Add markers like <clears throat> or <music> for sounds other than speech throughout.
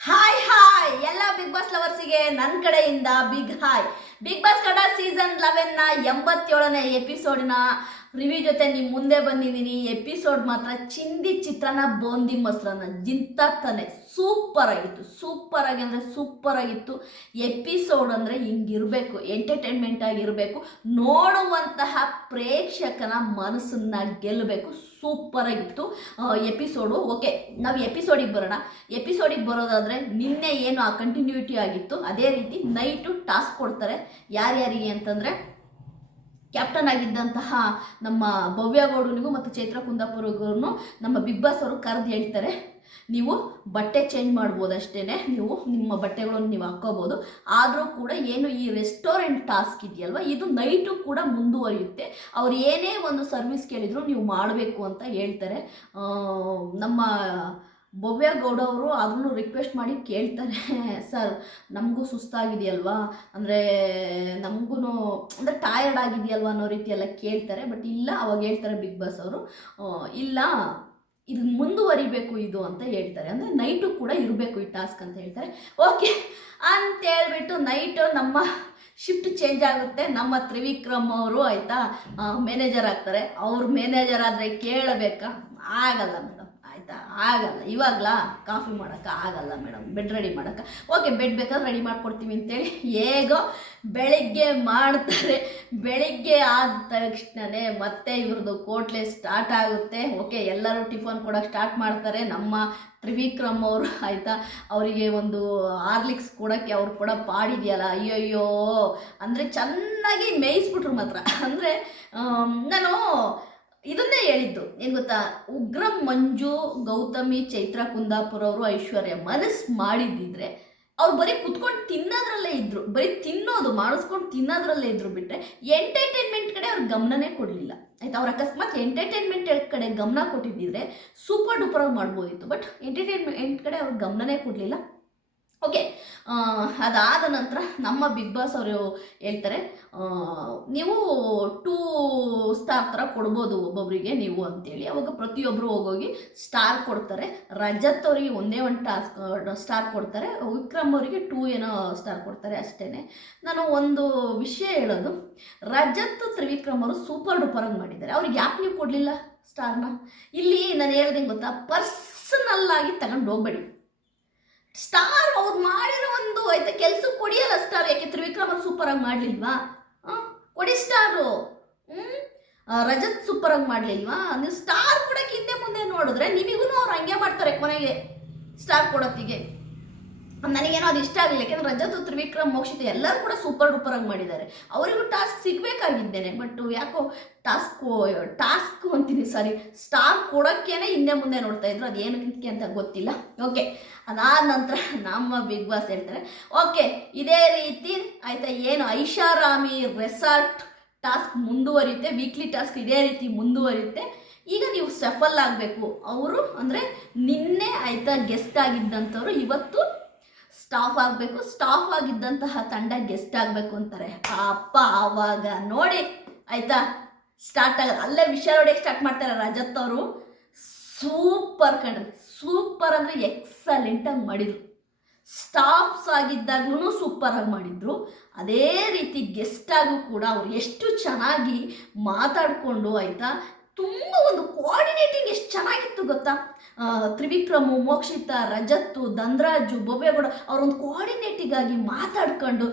Hi hi ಎಲ್ಲ big boss ಲವರ್ಸಿಗೆ ನನ್ನ ಕಡೆಯಿಂದ big hi big boss Kannada season ಲೆವೆನ್ನ ಎಂಬತ್ತೇಳನೇ ಎಪಿಸೋಡಿನ ರಿವ್ಯೂ ಜೊತೆ ನಿಮ್ಮ ಮುಂದೆ ಬಂದಿದ್ದೀನಿ ಎಪಿಸೋಡ್ ಮಾತ್ರ ಚಿಂದಿ ಚಿತ್ರಾನ್ನ, ಬೋಂದಿ ಮೊಸರನ್ನ. ಜಿಂತಾಗ್ತಾನೆ. ಸೂಪರ್ ಆಗಿತ್ತು. ಸೂಪರ್ ಆಗಿ ಅಂದರೆ ಸೂಪರ್ ಆಗಿತ್ತು. ಎಪಿಸೋಡ್ ಅಂದರೆ ಹಿಂಗಿರಬೇಕು. ಎಂಟರ್ಟೈನ್ಮೆಂಟ್ ಆಗಿರಬೇಕು. ನೋಡುವಂತಹ ಪ್ರೇಕ್ಷಕನ ಮನಸ್ಸನ್ನ ಗೆಲ್ಲಬೇಕು ಸೂಪರ್ ಆಗಿತ್ತು. ಎಪಿಸೋಡು ಓಕೆ ನಾವು ಎಪಿಸೋಡಿಗೆ ಬರೋಣ. ಎಪಿಸೋಡಿಗೆ ಬರೋದಾದರೆ ನಿನ್ನೆ ಏನು ಆ ಕಂಟಿನ್ಯೂಟಿ ಆಗಿತ್ತು. ಅದೇ ರೀತಿ ನೈಟು ಟಾಸ್ಕ್ ಕೊಡ್ತಾರೆ. ಯಾರ್ಯಾರಿಗೆ ಅಂತಂದರೆ ಕ್ಯಾಪ್ಟನ್ ಆಗಿದ್ದಂತಹ ನಮ್ಮ ಭವ್ಯಗೌಡನಿಗೂ ಮತ್ತು ಚೈತ್ರ ಕುಂದಾಪುರಗೂ ನಮ್ಮ ಬಿಗ್ ಬಾಸ್ ಅವರು ಕರೆದು ಹೇಳ್ತಾರೆ ನೀವು ಬಟ್ಟೆ ಚೇಂಜ್ ಮಾಡ್ಬೋದು ಅಷ್ಟೇ ನೀವು ನಿಮ್ಮ ಬಟ್ಟೆಗಳನ್ನು ನೀವು ಹಾಕ್ಕೋಬೋದು. ಆದರೂ ಕೂಡ ಏನು ಈ ರೆಸ್ಟೋರೆಂಟ್ ಟಾಸ್ಕ್ ಇದೆಯಲ್ವ? ಇದು ನೈಟು ಕೂಡ ಮುಂದುವರಿಯುತ್ತೆ. ಅವ್ರು ಏನೇ ಒಂದು ಸರ್ವಿಸ್ ಕೇಳಿದ್ರು ನೀವು ಮಾಡಬೇಕು ಅಂತ ಹೇಳ್ತಾರೆ. ನಮ್ಮ ಭವ್ಯ ಗೌಡ ಅವರು ಅದನ್ನು ರಿಕ್ವೆಸ್ಟ್ ಮಾಡಿ ಕೇಳ್ತಾರೆ. ಸರ್, ನಮಗೂ ಸುಸ್ತಾಗಿದೆಯಲ್ವಾ? ಅಂದರೆ ನಮಗೂ ಅಂದರೆ ಟಯರ್ಡ್ ಆಗಿದೆಯಲ್ವಾ ಅನ್ನೋ ರೀತಿಯೆಲ್ಲ ಕೇಳ್ತಾರೆ. ಬಟ್ ಇಲ್ಲ, ಅವಾಗ ಹೇಳ್ತಾರೆ ಬಿಗ್ ಬಾಸ್ ಅವರು. ಇಲ್ಲ, ಇದು ಮುಂದುವರಿಬೇಕು ಇದು ಅಂತ ಹೇಳ್ತಾರೆ. ಅಂದರೆ ನೈಟು ಕೂಡ ಇರಬೇಕು ಈ ಟಾಸ್ಕ್ ಅಂತ ಹೇಳ್ತಾರೆ. ಓಕೆ ಅಂತ ಹೇಳ್ಬಿಟ್ಟು ನೈಟು ನಮ್ಮ ಶಿಫ್ಟ್ ಚೇಂಜ್ ಆಗುತ್ತೆ. ನಮ್ಮ ತ್ರಿವಿಕ್ರಮ್ ಅವರು ಆಯಿತಾ ಮ್ಯಾನೇಜರ್ ಆಗ್ತಾರೆ. ಅವ್ರ ಮ್ಯಾನೇಜರ್ ಆದರೆ ಕೇಳಬೇಕಾ? ಆಗಲ್ಲ ಮೇಡಮ್ ಆಯಿತಾ ಆಗಲ್ಲ. ಇವಾಗಲಾ ಕಾಫಿ ಮಾಡೋಕ್ಕೆ ಆಗಲ್ಲ ಮೇಡಮ್ ಬೆಡ್ ರೆಡಿ ಮಾಡೋಕ್ಕೆ. ಓಕೆ, ಬೆಡ್ ಬೇಕಾದ್ರೆ ರೆಡಿ ಮಾಡ್ಕೊಡ್ತೀವಿ ಅಂತೇಳಿ. ಹೇಗೋ ಬೆಳಿಗ್ಗೆ ಮಾಡ್ತಾರೆ. ಬೆಳಿಗ್ಗೆ ಆದ ತಕ್ಷಣವೇ ಮತ್ತೆ ಇವ್ರದ್ದು ಕೋಟ್ಲೆ ಸ್ಟಾರ್ಟ್ ಆಗುತ್ತೆ. ಓಕೆ, ಎಲ್ಲರೂ ಟಿಫನ್ ಕೊಡೋಕೆ ಸ್ಟಾರ್ಟ್ ಮಾಡ್ತಾರೆ. ನಮ್ಮ ತ್ರಿವಿಕ್ರಮ್ ಅವರು, ಆಯಿತಾ? ಅವರಿಗೆ ಒಂದು ಹಾರ್ಲಿಕ್ಸ್ ಕೊಡೋಕ್ಕೆ ಅವ್ರು ಕೂಡ ಪಾಡಿದೆಯಲ್ಲ ಅಯ್ಯಯ್ಯೋ! ಅಂದರೆ ಚೆನ್ನಾಗಿ ಮೇಯಿಸ್ಬಿಟ್ರು ಮಾತ್ರ. ಅಂದರೆ ನಾನು ಇದನ್ನೇ ಹೇಳಿದ್ದು. ಏನು ಗೊತ್ತಾ? ಉಗ್ರಂ ಮಂಜು, ಗೌತಮಿ, ಚೈತ್ರ, ಕುಂದಾಪುರ ಅವರು ಐಶ್ವರ್ಯ ಮನಸ್ಸು ಮಾಡಿದ್ದಿದ್ರೆ ಅವ್ರು ಬರೀ ಕುತ್ಕೊಂಡು ತಿನ್ನೋದ್ರಲ್ಲೇ ಇದ್ರು. ಬರೀ ತಿನ್ನೋದು, ಮಾಡಿಸ್ಕೊಂಡು ತಿನ್ನೋದ್ರಲ್ಲೇ ಇದ್ರು ಬಿಟ್ಟರೆ ಎಂಟರ್ಟೈನ್ಮೆಂಟ್ ಕಡೆ ಅವ್ರ ಗಮನನೇ ಕೊಡಲಿಲ್ಲ. ಆಯ್ತಾ? ಅವ್ರು ಅಕಸ್ಮಾತ್ ಎಂಟರ್ಟೈನ್ಮೆಂಟ್ ಕಡೆ ಗಮನ ಕೊಟ್ಟಿದ್ದಿದ್ರೆ ಸೂಪರ್ ಡೂಪರ್ ಮಾಡ್ಬೋದಿತ್ತು. ಬಟ್ ಎಂಟರ್ಟೈನ್ಮೆಂಟ್ ಕಡೆ ಅವ್ರ ಗಮನನೇ ಕೊಡಲಿಲ್ಲ. ಅದಾದ ನಂತರ ನಮ್ಮ ಬಿಗ್ ಬಾಸ್ ಅವರು ಹೇಳ್ತಾರೆ ನೀವು ಟೂ ಸ್ಟಾರ್ ಥರ ಕೊಡ್ಬೋದು ಒಬ್ಬೊಬ್ಬರಿಗೆ ನೀವು ಅಂತೇಳಿ. ಅವಾಗ ಪ್ರತಿಯೊಬ್ಬರು ಹೋಗೋಗಿ ಸ್ಟಾರ್ ಕೊಡ್ತಾರೆ. ರಜತ್ ಅವರಿಗೆ ಒಂದೇ ಒಂದು ಟಾಸ್ಕ್, ಸ್ಟಾರ್ ಕೊಡ್ತಾರೆ. ವಿಕ್ರಮ್ ಅವರಿಗೆ ಟೂ ಏನೋ ಸ್ಟಾರ್ ಕೊಡ್ತಾರೆ ಅಷ್ಟೇ ನಾನು ಒಂದು ವಿಷಯ ಹೇಳೋದು. ರಜತ್ ತ್ರಿವಿಕ್ರಮ್ ಅವರು ಸೂಪರ್ ಡೂಪರಾಗಿ ಮಾಡಿದ್ದಾರೆ. ಅವ್ರಿಗೆ ಯಾಕೆ ನೀವು ಕೊಡಲಿಲ್ಲ ಸ್ಟಾರ್ನ? ಇಲ್ಲಿ ನಾನು ಹೇಳ್ದಂಗೆ ಗೊತ್ತಾ? ಪರ್ಸನಲ್ ಆಗಿ ತಗೊಂಡು ಹೋಗ್ಬೇಡಿ. ಸ್ಟಾರ್ ಅವ್ರು ಮಾಡಿರೋ ಒಂದು ಆಯ್ತಾ ಕೆಲಸ ಕೊಡಿಯಲ್ಲ ಸ್ಟಾರ್ ಯಾಕೆ ತ್ರಿವಿಕ್ರಮ್ ಅವ್ರು ಸೂಪರಾಗಿ ಮಾಡಲಿಲ್ವಾ? ಕೊಡಿ ಸ್ಟಾರು ಹ್ಮ್ ರಜತ್ ಸೂಪರಾಗಿ ಮಾಡಲಿಲ್ವಾ? ನೀವು ಸ್ಟಾರ್ ಕೊಡಕ್ಕೆ ಹಿಂದೆ ಮುಂದೆ ನೋಡಿದ್ರೆ ನಿಮಗೂ ಅವ್ರು ಹಂಗೆ ಮಾಡ್ತಾರೆ ಕೊನೆಗೆ ಸ್ಟಾರ್ ಕೊಡೋತ್ತಿಗೆ ನನಗೇನೋ ಅದು ಇಷ್ಟ ಆಗಲಿಲ್ಲ. ಯಾಕೆಂದ್ರೆ ರಜತ್ ತ್ರಿವಿಕ್ರಮ್, ಮೋಕ್ಷಿತ ಎಲ್ಲರೂ ಕೂಡ ಸೂಪರ್ ಡೂಪರ್ ಆಗಿ ಮಾಡಿದ್ದಾರೆ. ಅವರಿಗೂ ಟಾಸ್ಕ್ ಸಿಗಬೇಕಾಗಿದ್ದೇನೆ ಬಟ್ ಯಾಕೋ ಟಾಸ್ಕ್ ಟಾಸ್ಕ್ ಅಂತೀನಿ ಸಾರಿ ಸ್ಟಾರ್ ಕೊಡೋಕ್ಕೇನೆ ಹಿಂದೆ ಮುಂದೆ ನೋಡ್ತಾ ಇದ್ರು. ಅದು ಏನಕ್ಕೆ ಅಂತ ಗೊತ್ತಿಲ್ಲ. ಓಕೆ ಅದಾದ ನಂತರ ನಮ್ಮ ಬಿಗ್ ಬಾಸ್ ಹೇಳ್ತಾರೆ ಓಕೆ ಇದೇ ರೀತಿ ಆಯಿತಾ, ಏನು ಐಷಾರಾಮಿ ರೆಸಾರ್ಟ್ ಟಾಸ್ಕ್ ಮುಂದುವರಿಯುತ್ತೆ ವೀಕ್ಲಿ ಟಾಸ್ಕ್ ಇದೇ ರೀತಿ ಮುಂದುವರಿಯುತ್ತೆ. ಈಗ ನೀವು ಸಫಲ್ ಆಗಬೇಕು. ಅವರು ಅಂದರೆ ನಿನ್ನೆ ಆಯಿತಾ ಗೆಸ್ಟ್ ಆಗಿದ್ದಂಥವ್ರು ಇವತ್ತು ಸ್ಟಾಫ್ ಆಗಬೇಕು ಸ್ಟಾಫ್ ಆಗಿದ್ದಂತಹ ತಂಡ ಗೆಸ್ಟ್ ಆಗಬೇಕು ಅಂತಾರೆ. ಅಪ್ಪ ಆವಾಗ ನೋಡಿ, ಆಯಿತಾ? ಸ್ಟಾರ್ಟ್ ಆಗ ಅಲ್ಲೇ ವಿಷಯ ಹೊಡೆಯಕ್ಕೆ ಸ್ಟಾರ್ಟ್ ಮಾಡ್ತಾರೆ ರಜತ್ ಅವರು. ಸೂಪರ್ ಕಣ್ರಿ, ಸೂಪರ್ ಅಂದರೆ ಎಕ್ಸಲೆಂಟಾಗಿ ಮಾಡಿದರು. ಸ್ಟಾಫ್ಸ್ ಆಗಿದ್ದಾಗ್ಲೂ ಸೂಪರಾಗಿ ಮಾಡಿದರು. ಅದೇ ರೀತಿ ಗೆಸ್ಟ್ ಆಗೂ ಕೂಡ ಅವ್ರು ಎಷ್ಟು ಚೆನ್ನಾಗಿ ಮಾತಾಡಿಕೊಂಡು, ಆಯಿತಾ? ತುಂಬ ಎಷ್ಟು ಚೆನ್ನಾಗಿತ್ತು ಗೊತ್ತಾ? ತ್ರಿವಿಕ್ರಮು, ಮೋಕ್ಷಿತ, ರಜತ್ತು, ಧನ್ರಾಜು, ಭವ್ಯಗೌಡ ಅವರೊಂದು ಕೋಆರ್ಡಿನೇಟಿಗಾಗಿ ಮಾತಾಡ್ಕೊಂಡು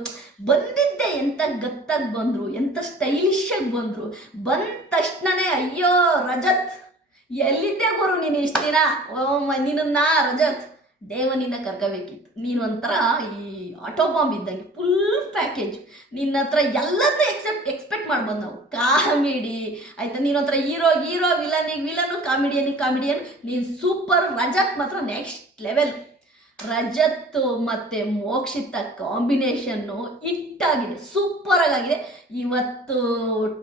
ಬಂದಿದ್ದೆ ಎಂಥ ಗತ್ತಾಗಿ ಬಂದರು ಎಂಥ ಸ್ಟೈಲಿಶಾಗಿ ಬಂದರು. ಬಂದ ತಕ್ಷಣನೇ ಅಯ್ಯೋ ರಜತ್, ಎಲ್ಲಿದ್ದೆ ಗುರು ನೀನು ಇಷ್ಟು ದಿನ? ಓ ನಿನ್ನ ರಜತ್. ದೇವನಿಂದ ಕರ್ಕೋಬೇಕಿತ್ತು. ನೀನು ಒಂಥರ ಈ ಆಟೋ ಬಾಂಬ್ ಇದ್ದಂಗೆ ಫುಲ್ ಪ್ಯಾಕೇಜ್ ನಿನ್ನ ಹತ್ರ ಎಲ್ಲದೂ ಎಕ್ಸೆಪ್ಟ್ ಎಕ್ಸ್ಪೆಕ್ಟ್ ಮಾಡ್ಬೋದು ನಾವು. ಕಾಮಿಡಿ. ಆಯ್ತಾ? ನೀನು ಹತ್ರ ಹೀರೋ ಹೀರೋ ವಿಲನಿಗೆ ವಿಲನು ಕಾಮಿಡಿಯನಿಗೆ ಕಾಮಿಡಿಯನ್ ನೀನು ಸೂಪರ್ ರಜತ್ ಮಾತ್ರ ನೆಕ್ಸ್ಟ್ ಲೆವೆಲ್ ರಜತ್ ಮತ್ತು ಮೋಕ್ಷಿತ ಕಾಂಬಿನೇಷನ್ನು ಇಟ್ಟಾಗಿದೆ ಸೂಪರ್ ಆಗಿದೆ ಇವತ್ತು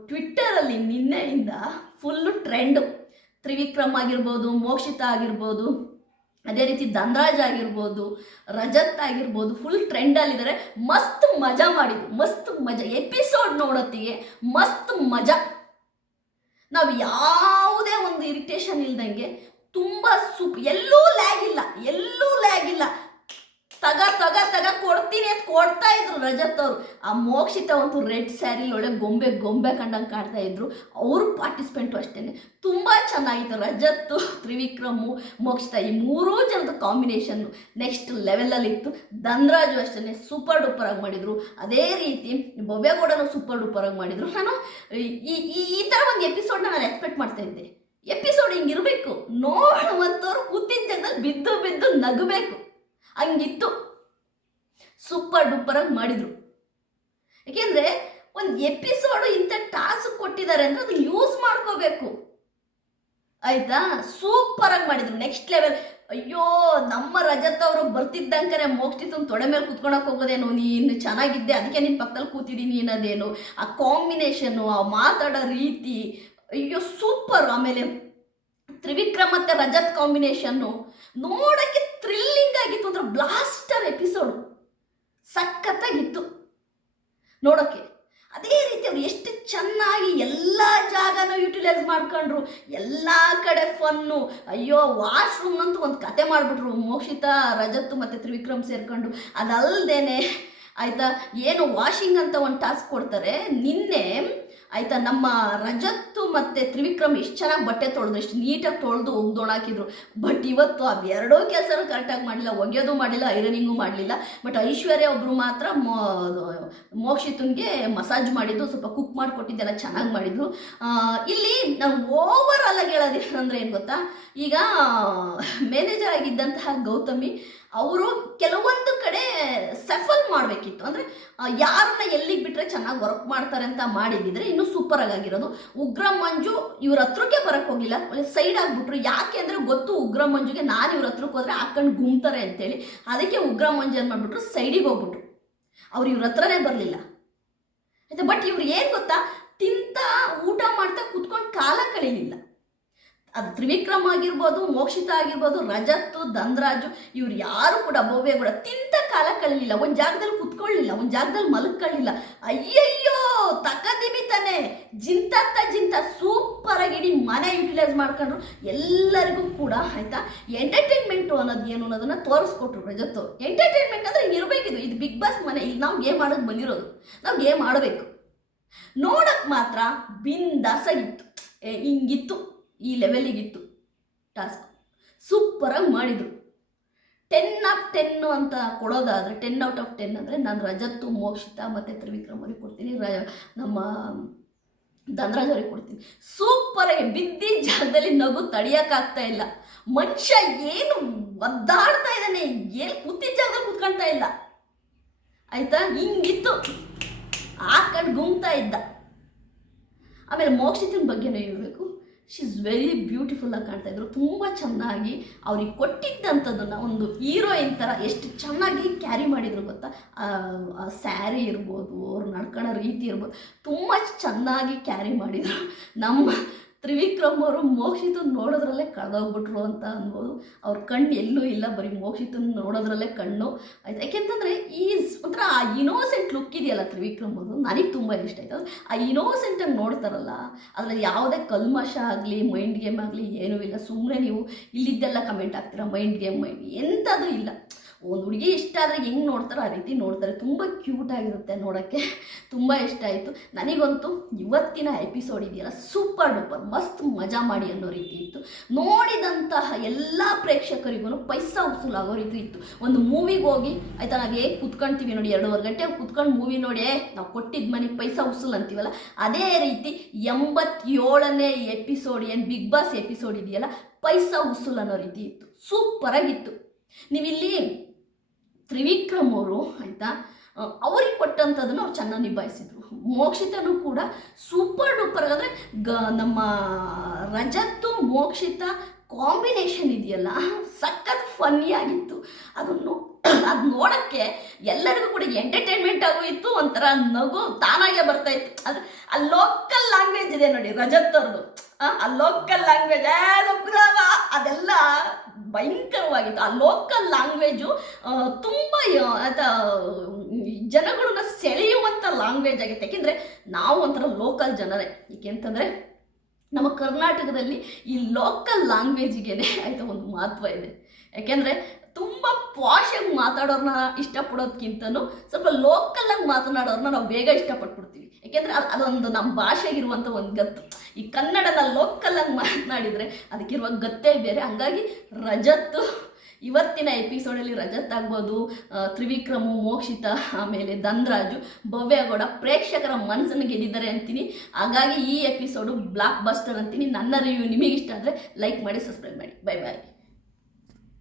ಟ್ವಿಟ್ಟರಲ್ಲಿ ನಿನ್ನೆಯಿಂದ ಫುಲ್ಲು ಟ್ರೆಂಡು ತ್ರಿವಿಕ್ರಮ್ ಆಗಿರ್ಬೋದು, ಮೋಕ್ಷಿತ ಆಗಿರ್ಬೋದು ಅದೇ ರೀತಿ ಧನ್ರಾಜ್ ಆಗಿರ್ಬೋದು, ರಜತ್ ಆಗಿರ್ಬೋದು ಫುಲ್ ಟ್ರೆಂಡಲ್ಲಿದ್ದಾರೆ ಮಸ್ತ್ ಮಜಾ ಮಾಡಿದ್ರು ಮಸ್ತ್ ಮಜಾ. ಎಪಿಸೋಡ್ ನೋಡೋತ್ತಿಗೆ ಮಸ್ತ್ ಮಜಾ. ನಾವು ಯಾವುದೇ ಒಂದು ಇರಿಟೇಷನ್ ಇಲ್ದಂಗೆ ತುಂಬ ಸೂಪ್. ಎಲ್ಲೂ ಲ್ಯಾಗ್ ಇಲ್ಲ, ಎಲ್ಲೂ ಲ್ಯಾಗ್ ಇಲ್ಲ. ರಜತ್ ಅವರು. ಆ ಮೋಕ್ಷಿತ ಒಂದು ರೆಡ್ ಸ್ಯಾರಿ ಒಳ್ಳೆ ಗೊಂಬೆ ಗೊಂಬೆ ಕಂಡಂಗೆ ಕಾಡ್ತಾ ಇದ್ರು. ಅವರು ಪಾರ್ಟಿಸಿಪೆಂಟು ಅಷ್ಟೇ ತುಂಬ ಚೆನ್ನಾಗಿತ್ತು ರಜತ್ತು, ತ್ರಿವಿಕ್ರಮು, ಮೋಕ್ಷಿತ ಈ ಮೂರೂ ಜನದ ಕಾಂಬಿನೇಷನ್ನು ನೆಕ್ಸ್ಟ್ ಲೆವೆಲಲ್ಲಿ ಇತ್ತು. ಧನ್ರಾಜು ಅಷ್ಟೇ ಸೂಪರ್ ಡೂಪರ್ ಆಗಿ ಮಾಡಿದರು. ಅದೇ ರೀತಿ ಭವ್ಯಗೌಡನು ಸೂಪರ್ ಡೂಪರ್ ಆಗಿ ಮಾಡಿದರು. ನಾನು ಈ ಈ ಈ ಥರ ಒಂದು ಎಪಿಸೋಡ್ನ ನಾನು ಎಕ್ಸ್ಪೆಕ್ಟ್ ಮಾಡ್ತಾ ಇದ್ದೆ. ಎಪಿಸೋಡ್ ಹಿಂಗಿರಬೇಕು ನೋಡುವಂಥವ್ರು ಕೂತಿದ್ದ ಜಾಗದಲ್ಲಿ ಬಿದ್ದು ಬಿದ್ದು ನಗಬೇಕು. ಹಂಗಿತ್ತು. ಸೂಪರ್ ಡೂಪರ್ ಆಗಿ ಮಾಡಿದ್ರು. ಯಾಕೆಂದ್ರೆ ಒಂದು ಎಪಿಸೋಡು ಇಂಥ ಟಾಸ್ಕ್ ಕೊಟ್ಟಿದ್ದಾರೆ ಅಂದ್ರೆ ಅದು ಯೂಸ್ ಮಾಡ್ಕೋಬೇಕು. ಆಯ್ತಾ? ಸೂಪರ್ ಆಗಿ ಮಾಡಿದ್ರು. ನೆಕ್ಸ್ಟ್ ಲೆವೆಲ್ ಅಯ್ಯೋ, ನಮ್ಮ ರಜತ್ ಅವರು ಬರ್ತಿದ್ದಂಕನೆ ಮೋಕ್ಷಿತನ್ ತೊಡೆ ಮೇಲೆ ಕುತ್ಕೊಳಕ್ ಹೋಗೋದೇನು, ನೀನು ಚೆನ್ನಾಗಿದ್ದೆ, ಅದಕ್ಕೆ ನಿನ್ನ ಪಕ್ಕದಲ್ಲಿ ಕೂತಿದ್ದೀನಿ ಅನ್ನೋದೇನು ಆ ಕಾಂಬಿನೇಷನ್ನು ಆ ಮಾತಾಡೋ ರೀತಿ, ಅಯ್ಯೋ ಸೂಪರ್ ಆಮೇಲೆ ತ್ರಿವಿಕ್ರಮ್ ಮತ್ತೆ ರಜತ್ ಕಾಂಬಿನೇಷನ್ನು ನೋಡಕ್ಕೆ ಥ್ರಿಲ್ಲಿಂಗ್ ಆಗಿತ್ತು ಅಂದ್ರೆ ಬ್ಲಾಸ್ಟರ್ ಎಪಿಸೋಡು ಸಖತ್ತಾಗಿತ್ತು. ನೋಡೋಕ್ಕೆ ಅದೇ ರೀತಿ ಅವ್ರು ಎಷ್ಟು ಚೆನ್ನಾಗಿ ಎಲ್ಲ ಜಾಗನೂ ಯುಟಿಲೈಸ್ ಮಾಡ್ಕೊಂಡ್ರು, ಎಲ್ಲ ಕಡೆ ಫನ್ನು ಅಯ್ಯೋ ವಾಶ್ರೂಮ್ ಅಂತ ಒಂದು ಕತೆ ಮಾಡಿಬಿಟ್ರು. ಮೋಕ್ಷಿತ, ರಜತ್ ಮತ್ತು ತ್ರಿವಿಕ್ರಮ್ ಸೇರ್ಕೊಂಡು. ಅದಲ್ದೇನೆ, ಆಯಿತಾ, ಏನು ವಾಷಿಂಗ್ ಅಂತ ಒಂದು ಟಾಸ್ಕ್ ಕೊಡ್ತಾರೆ. ನಿನ್ನೆ, ಆಯಿತಾ, ನಮ್ಮ ರಜತ್ತು ಮತ್ತು ತ್ರಿವಿಕ್ರಮ್ ಎಷ್ಟು ಚೆನ್ನಾಗಿ ಬಟ್ಟೆ ತೊಳೆದು ಎಷ್ಟು ನೀಟಾಗಿ ತೊಳೆದು ಒಗ್ದೊಣಾಕಿದ್ರು ಬಟ್ ಇವತ್ತು ಅವೆರಡೂ ಕೆಲಸನೂ ಕರೆಕ್ಟಾಗಿ ಮಾಡಲಿಲ್ಲ, ಒಗೆಯೋದು ಮಾಡಲಿಲ್ಲ, ಐರನಿಂಗು ಮಾಡಲಿಲ್ಲ. ಬಟ್ ಐಶ್ವರ್ಯ ಒಬ್ಬರು ಮಾತ್ರ ಮೋಕ್ಷಿತನ್ಗೆ ಮಸಾಜ್ ಮಾಡಿದ್ದು, ಸ್ವಲ್ಪ ಕುಕ್ ಮಾಡಿಕೊಟ್ಟಿದ್ದೆಲ್ಲ ಚೆನ್ನಾಗಿ ಮಾಡಿದ್ರು. ಇಲ್ಲಿ ನಾವು ಓವರ್ ಆಗಿ ಹೇಳೋದೇನಂದ್ರೆ ಏನು ಗೊತ್ತಾ? ಈಗ ಮ್ಯಾನೇಜರ್ ಆಗಿದ್ದಂತಹ ಗೌತಮಿ ಅವರು ಕೆಲವೊಂದು ಕಡೆ ಸಫಲ್ ಮಾಡಬೇಕಿತ್ತು. ಅಂದರೆ ಯಾರನ್ನ ಎಲ್ಲಿಗೆ ಬಿಟ್ಟರೆ ಚೆನ್ನಾಗಿ ವರ್ಕ್ ಮಾಡ್ತಾರೆ ಅಂತ ಮಾಡಿದ್ದಿದ್ರೆ ಇನ್ನೂ ಸೂಪರ್ ಆಗಿರೋದು. ಉಗ್ರ ಮಂಜು ಇವ್ರ ಹತ್ರಕ್ಕೆ ಬರಕ್ ಹೋಗಿಲ್ಲ ಒಳ್ಳೆ ಸೈಡ್ ಆಗಿಬಿಟ್ರು. ಯಾಕೆ ಅಂದ್ರೆ ಗೊತ್ತು ಉಗ್ರ ಮಂಜುಗೆ ನಾನು ಇವ್ರ ಹತ್ರಕ್ಕೆ ಹೋದ್ರೆ ಹಾಕೊಂಡು ಗುಮ್ತಾರೆ ಅಂತೇಳಿ. ಅದಕ್ಕೆ ಉಗ್ರ ಮಂಜು ಏನು ಮಾಡ್ಬಿಟ್ರು? ಸೈಡಿಗೆ ಹೋಗ್ಬಿಟ್ರು. ಅವ್ರು ಇವ್ರ ಹತ್ರನೇ ಬರಲಿಲ್ಲ. ಆಯ್ತಾ? ಬಟ್ ಇವ್ರು ಏನು ಗೊತ್ತಾ? ತಿಂತ ಊಟ ಮಾಡ್ತಾ ಕುತ್ಕೊಂಡು ಕಾಲ ಕಳೀಲಿಲ್ಲ. ಅದು ತ್ರಿವಿಕ್ರಮ್ ಆಗಿರ್ಬೋದು, ಮೋಕ್ಷಿತ ಆಗಿರ್ಬೋದು, ರಜತ್ತು, ಧನ್ರಾಜು ಇವ್ರು ಯಾರು ಕೂಡ ಭವ್ಯ ಕೂಡ ತಿಂತ ಕಾಲ ಕಳಲಿಲ್ಲ. ಒಂದು ಜಾಗದಲ್ಲಿ ಕುತ್ಕೊಳ್ಳಿಲ್ಲ, ಒಂದು ಜಾಗದಲ್ಲಿ ಮಲ್ಕೊಳ್ಳಿಲ್ಲ ಅಯ್ಯಯ್ಯೋ, ತಕದಿಮಿತಾನೆ. ಜಿಂತತ್ತ ಜಿಂತ ಸೂಪರ್ ಆಗಿ ಇಡೀ ಮನೆ ಯುಟಿಲೈಸ್ ಮಾಡ್ಕೊಂಡ್ರು. ಎಲ್ಲರಿಗೂ ಕೂಡ ಆಯ್ತಾ? ಎಂಟರ್ಟೈನ್ಮೆಂಟು ಅನ್ನೋದು ಏನು ಅನ್ನೋದನ್ನ ತೋರಿಸ್ಕೊಟ್ರು ರಜತ್ತು. ಎಂಟರ್ಟೈನ್ಮೆಂಟ್ ಅಂದ್ರೆ ಇರಬೇಕಿದು. ಇದು ಬಿಗ್ ಬಾಸ್ ಮನೆ. ಇಲ್ಲಿ ನಾವು ಗೇಮ್ ಆಡೋಕೆ ಬಂದಿರೋದು. ನಾವು ಗೇಮ್ ಆಡಬೇಕು. ನೋಡಕ್ ಮಾತ್ರ ಬಿಂದಾಸಾಗಿತ್ತು ಹಿಂಗಿತ್ತು. ಈ ಲೆವೆಲಿಗಿತ್ತು ಟಾಸ್ಕ್ ಸೂಪರಾಗಿ ಮಾಡಿದರು. ಟೆನ್ ಆಫ್ ಟೆನ್ನು ಅಂತ ಕೊಡೋದಾದರೆ ಟೆನ್ ಔಟ್ ಆಫ್ ಟೆನ್ ಅಂದರೆ ನಾನು ರಜತ್ತು, ಮೋಕ್ಷಿತ ಮತ್ತು ತ್ರಿವಿಕ್ರಮ್ ಕೊಡ್ತೀನಿ, ರ, ನಮ್ಮ ಧನರಾಜ್ ಅವ್ರಿಗೆ ಕೊಡ್ತೀನಿ. ಸೂಪರಾಗಿ ಬಿದ್ದಿ ಜಾಗದಲ್ಲಿ ನಗು ತಡಿಯೋಕ್ಕಾಗ್ತಾ ಇಲ್ಲ. ಮನುಷ್ಯ ಏನು ಒದ್ದಾಡ್ತಾ ಇದ್ದಾನೆ, ಏನು ಕೂತಿದ್ದ ಜಾಗದಲ್ಲಿ ಕುತ್ಕೊಳ್ತಾ ಇಲ್ಲ. ಆಯ್ತಾ? ಹಿಂಗಿತ್ತು. ಹಾಕೊಂಡು ಗುಮ್ತಾ ಇದ್ದ. ಆಮೇಲೆ ಮೋಕ್ಷಿತನ ಬಗ್ಗೆನೂ ಹೇಳ್ಬೇಕು. ಶಿ ಇಸ್ ವೆರಿ ಬ್ಯೂಟಿಫುಲ್ ಆಗಿ ಕಾಣ್ತಾ ಇದ್ರು. ತುಂಬ ಚೆನ್ನಾಗಿ ಅವ್ರಿಗೆ ಕೊಟ್ಟಿದ್ದಂಥದ್ದನ್ನು ಒಂದು ಹೀರೋಯಿನ್ ಥರ ಎಷ್ಟು ಚೆನ್ನಾಗಿ ಕ್ಯಾರಿ ಮಾಡಿದ್ರು ಗೊತ್ತಾ? ಆ ಸ್ಯಾರಿ ಇರ್ಬೋದು, ಅವ್ರು ನಡ್ಕೊಳ್ಳೋ ರೀತಿ ಇರ್ಬೋದು, ತುಂಬ ಚೆನ್ನಾಗಿ ಕ್ಯಾರಿ ಮಾಡಿದರು. ನಮ್ಮ ತ್ರಿವಿಕ್ರಮ್ ಅವರು ಮೋಕ್ಷಿತನ್ ನೋಡೋದ್ರಲ್ಲೇ ಕಳೆದೋಗ್ಬಿಟ್ರು ಅಂತ ಅನ್ಬೋದು. ಅವ್ರ ಕಣ್ಣು ಎಲ್ಲೂ ಇಲ್ಲ, ಬರೀ ಮೋಕ್ಷಿತನ್ ನೋಡೋದ್ರಲ್ಲೇ ಕಣ್ಣು. ಆಯ್ತು, ಯಾಕೆಂತಂದರೆ ಈ ಒಂಥರ ಆ ಇನೋಸೆಂಟ್ ಲುಕ್ ಇದೆಯಲ್ಲ ತ್ರಿವಿಕ್ರಮ್ ಅವರು ನನಗೆ ತುಂಬ ಇಷ್ಟ ಆಯ್ತು. ಆ ಆ ಇನೋಸೆಂಟಾಗಿ ನೋಡ್ತಾರಲ್ಲ, ಅದರಲ್ಲಿ ಯಾವುದೇ ಕಲ್ಮಶ ಆಗಲಿ ಮೈಂಡ್ ಗೇಮ್ ಆಗಲಿ ಏನೂ ಇಲ್ಲ. ಸುಮ್ಮನೆ ನೀವು ಇಲ್ಲಿದ್ದೆಲ್ಲ ಕಮೆಂಟ್ ಹಾಕ್ತೀರಾ ಮೈಂಡ್ ಗೇಮ್ ಮೈಂಡ್ ಎಂಥದ್ದು ಇಲ್ಲ. ಒಂದು ಹುಡುಗಿ ಇಷ್ಟ ಆದರೆ ಹೆಂಗೆ ನೋಡ್ತಾರೋ ಆ ರೀತಿ ನೋಡ್ತಾರೆ. ತುಂಬ ಕ್ಯೂಟ್ ಆಗಿರುತ್ತೆ ನೋಡೋಕ್ಕೆ. ತುಂಬ ಇಷ್ಟ ಆಯಿತು. ನನಗಂತೂ ಇವತ್ತಿನ ಎಪಿಸೋಡ್ ಇದೆಯಲ್ಲ ಸೂಪರ್ ಡೂಪರ್ ಮಸ್ತ್ ಮಜಾ ಮಾಡಿ ಅನ್ನೋ ರೀತಿ ಇತ್ತು. ನೋಡಿದಂತಹ ಎಲ್ಲ ಪ್ರೇಕ್ಷಕರಿಗೂ ಪೈಸಾ ವಸೂಲಾಗೋ ರೀತಿ ಇತ್ತು. ಒಂದು ಮೂವಿಗೆ ಹೋಗಿ, ಆಯ್ತಾ ನಾವು ಹೇಗೆ ಕುತ್ಕೊಳ್ತೀವಿ ನೋಡಿ, ಎರಡೂವರೆ ಗಂಟೆ ಕುತ್ಕೊಂಡು ಮೂವಿ ನೋಡಿ, ನಾವು ಕೊಟ್ಟಿದ್ದ ಮನೆಗೆ ಪೈಸಾ ಉಸುಲ್ ಅಂತೀವಲ್ಲ, ಅದೇ ರೀತಿ ಎಂಬತ್ತೇಳನೇ ಎಪಿಸೋಡ್ ಏನು ಬಿಗ್ ಬಾಸ್ ಎಪಿಸೋಡ್ ಇದೆಯಲ್ಲ, ಪೈಸಾ ಉಸುಲ್ ಅನ್ನೋ ರೀತಿ ಇತ್ತು. ಸೂಪರಾಗಿತ್ತು ನೀವಿಲ್ಲಿ ತ್ರಿವಿಕ್ರಮ್ ಅವರು ಆಯಿತಾ ಅವ್ರಿಗೆ ಕೊಟ್ಟಂಥದ್ದನ್ನು ಅವ್ರು ಚೆನ್ನಾಗಿ ನಿಭಾಯಿಸಿದ್ರು. ಮೋಕ್ಷಿತನೂ ಕೂಡ ಸೂಪರ್ ಡೂಪರ್ ಅಂದರೆ ಗ, ನಮ್ಮ ರಜತ್ತು ಮೋಕ್ಷಿತ ಕಾಂಬಿನೇಷನ್ ಇದೆಯಲ್ಲ, ಸಖತ್ ಫನ್ನಿ ಆಗಿತ್ತು. ಅದನ್ನು <clears throat> ಅದು ನೋಡೋಕ್ಕೆ ಎಲ್ಲರಿಗೂ ಕೂಡ ಎಂಟರ್ಟೈನ್ಮೆಂಟ್ ಆಗು ಇತ್ತು, ಒಂಥರ ನಗು ತಾನಾಗೆ ಬರ್ತಾ ಇತ್ತು. ಅದು ಆ ಲೋಕಲ್ ಲ್ಯಾಂಗ್ವೇಜ್ ಇದೆ ನೋಡಿ, ರಜತ್ ಅವ್ರದ್ದು ಆ ಲೋಕಲ್ ಲ್ಯಾಂಗ್ವೇಜ್ ಅದೆಲ್ಲ ಭಯಂಕರವಾಗಿತ್ತು. ಆ ಲೋಕಲ್ ಲ್ಯಾಂಗ್ವೇಜು ತುಂಬ ಜನಗಳನ್ನ ಸೆಳೆಯುವಂಥ ಲ್ಯಾಂಗ್ವೇಜ್ ಆಗಿತ್ತು. ಯಾಕೆಂದರೆ ನಾವು ಒಂಥರ ಲೋಕಲ್ ಜನರೇ. ಏಕೆಂತಂದರೆ ನಮ್ಮ ಕರ್ನಾಟಕದಲ್ಲಿ ಈ ಲೋಕಲ್ ಲ್ಯಾಂಗ್ವೇಜಿಗೆ ಆಯಿತಾ ಒಂದು ಮಹತ್ವ ಇದೆ. ಯಾಕೆಂದರೆ ತುಂಬ ಪಾಶಾಗಿ ಮಾತಾಡೋರ್ನ ಇಷ್ಟಪಡೋದಕ್ಕಿಂತನೂ ಸ್ವಲ್ಪ ಲೋಕಲಾಗಿ ಮಾತನಾಡೋರನ್ನ ನಾವು ಬೇಗ ಇಷ್ಟಪಟ್ಬಿಡ್ತೀವಿ. ಯಾಕೆಂದರೆ ಅದು ಅದೊಂದು ನಮ್ಮ ಭಾಷೆಗಿರುವಂಥ ಒಂದು ಗತ್ತು. ಈ ಕನ್ನಡನ ಲೋಕಲ್ಲಾಗಿ ಮಾತನಾಡಿದರೆ ಅದಕ್ಕಿರುವ ಗತ್ತೇ ಬೇರೆ. ಹಂಗಾಗಿ ರಜತ್ತು ಇವತ್ತಿನ ಎಪಿಸೋಡಲ್ಲಿ ರಜತ್ ಆಗ್ಬೋದು ತ್ರಿವಿಕ್ರಮು, ಮೋಕ್ಷಿತ, ಆಮೇಲೆ ಧನ್ರಾಜು ಭವ್ಯಗೌಡ ಪ್ರೇಕ್ಷಕರ ಮನಸ್ಸನ್ನು ಗೆದ್ದಿದ್ದಾರೆ ಅಂತೀನಿ. ಹಾಗಾಗಿ ಈ ಎಪಿಸೋಡು ಬ್ಲಾಕ್ ಬಸ್ಟರ್ ಅಂತೀನಿ. ನನ್ನ ರಿವ್ಯೂ ನಿಮಗೆ ಇಷ್ಟ ಆದರೆ ಲೈಕ್ ಮಾಡಿ ಸಬ್ಸ್ಕ್ರೈಬ್ ಮಾಡಿ. Bye bye